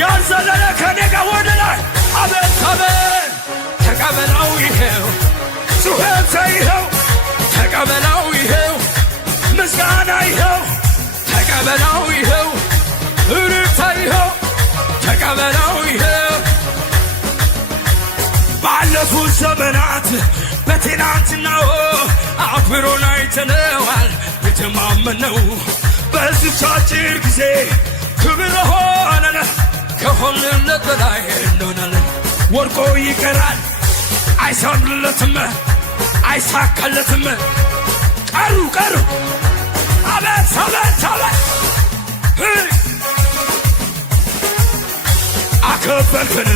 ያንዘለለ ከኔ ጋር ወደ ላይ አቤት አቤት ተቀበለው ይሄው ጩኸት ይሄው ተቀበለው ይሄው ምስጋና ይሄው ተቀበለው ይሄው እልልታ ይሄው ተቀበለው ይሄው ባለፉት ዘመናት በትናንትናው አክብሮን አይተነዋል የተማመነው በዚህች አጭር ጊዜ ክብር ሆነን ከሆንለት በላይ እንሆናለን። ወድቆ ይቀራል አይሰምርለትም አይሳካለትም ቀሩ አቤት አቤት አቤት አከበርክን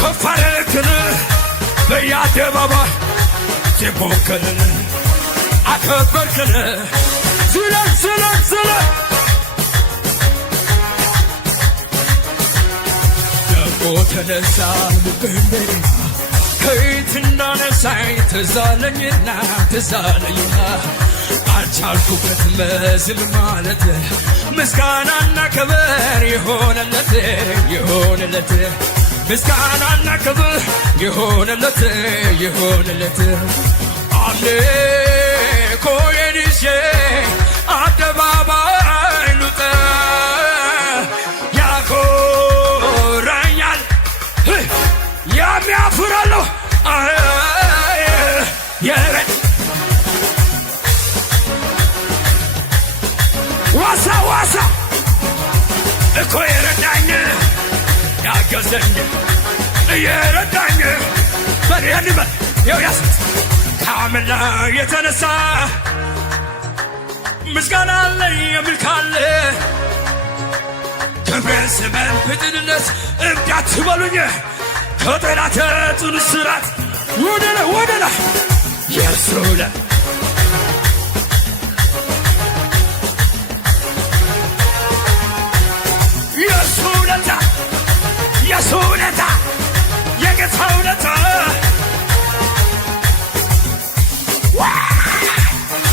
ከፍ አደረግክን በየአደባባይ ሲቦክልን አከበርክን ዝለል ዝለል ዝለል ደቆ ተነሳ ልቤን ከየት እንዳነሳኝ ትዛለኝና አልቻልኩበትም ዝም ማለት ምስጋናና ክብር ይሆንለት ምስጋናና ክብር ይሆንለት አምልኮዬን ይዤ አደባባይ ልውጣ ያኮራኛል የሚያፍራለሁ ዋሳ እኮ የረዳኝ ያገዘኝ የረዳኝ በልያንበል ያው ያስት ከአመላ የተነሳ ምስጋና አለኝ የሚል ካለ ክብሬን ስመን ፍጥንነት እብዳት በሉኝ ከጠላት ጽኑ እስራት ወደ ላይ የእርሱ የሱ ውለታ የጌታ ውለታ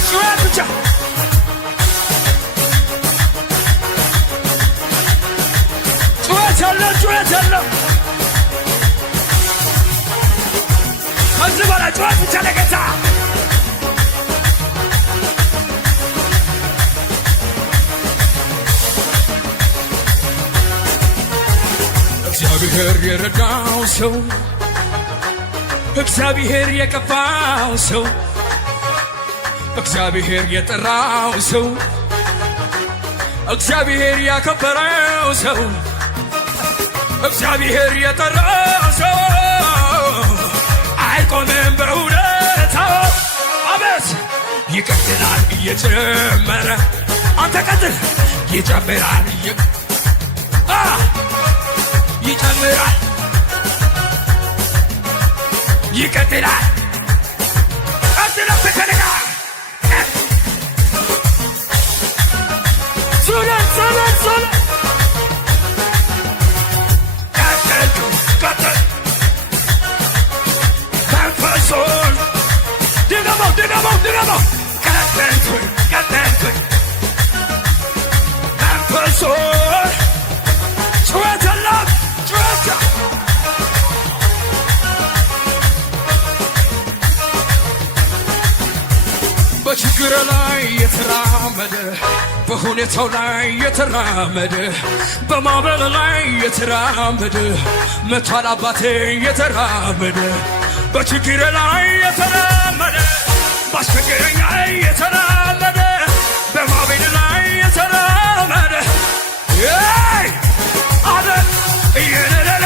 ጩኸት ብቻ ጩኸት ያለው ከዚህ በላይ ጩኸት ብቻ ለጌታ እግዚአብሔር የረዳው ሰው እግዚአብሔር የቀባው ሰው እግዚአብሔር የጠራው ሰው እግዚአብሔር ያከበረው ሰው እግዚአብሔር የጠራው ሰው አይቆምም በውለታው አቤት ይቀጥላል እየጨመረ አንተ ቀጥል ይጨምራል ይጨምራል ይቀጥላል ቀጥለህ ከነጋ ዞለን ቀጥል መንፈሱን ድገመው ቀጥል መንፈሱን ጩኸት የለም በችግር ላይ የተራመደ በሁኔታው ላይ የተራመደ በማዕበል ላይ የተራመደ መቷል አባቴ የተራመደ በችግር ላይ የተራመደ ባስቸገረኝ ላይ የተራመደ በማዕበል ላይ የተራመደ አደን እየለለለ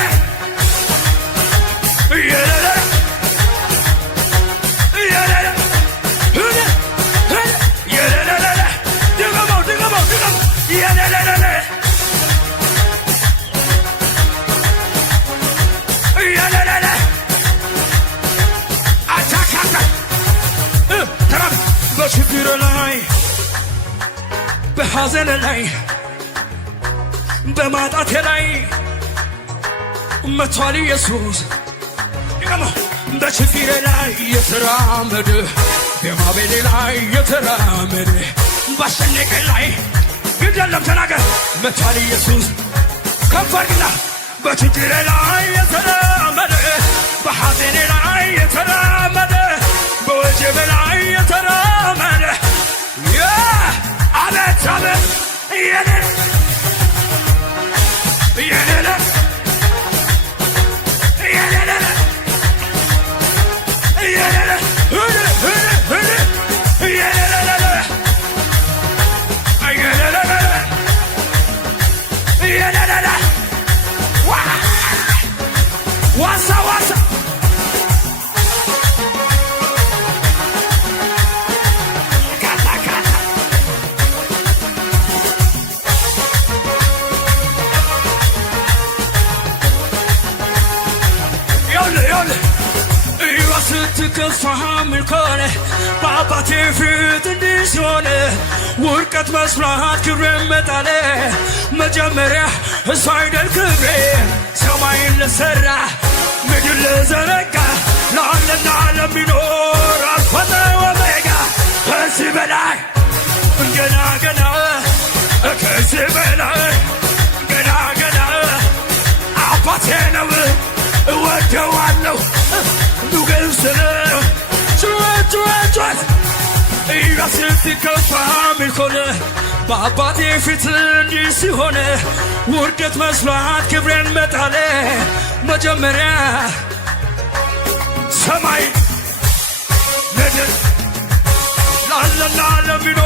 በችግር ላይ በሐዘን ላይ በማጣቴ ላይ መቷል ኢየሱስ በችግር ላይ የተራመደ በማዕበል ላይ የተራመደ ባስጨነቀኝ ላይ ግድ የለም ተናገር መቷል ኢየሱስ ከፍ አድርግና በችግሬ ላይ የተራመደ በሐዘኔ ላይ የተራመደ በወጀቤ ላይ የተራመደ አቤት አቤት የኔ ዋሳ ዋሳ ስትከፋ ምልኮነ በአባቴ ፊት እንዲህ ሲሆን ውድቀት መስራት ክብሬ መጣለ መጀመሪያ እሱ አይደል ክብሬ ሰማይን ለሠራ ምድር ለዘረጋ ለአለና ለሚኖር አልፋና ኦሜጋ ከዚህ በላይ ገና ገና ከዚህ በላይ ገና ገና አባቴ ነው እወደዋለሁ ኑገንስነው ጩኸት ጩኸት ጩኸት ስትከፋ ምልኮነ በአባቴ ፊት እንዲህ ሲሆን ውርደት መስሏት ክብሬን መጣለ መጀመሪያ ሰማይ ምድር ላለና ለሚኖር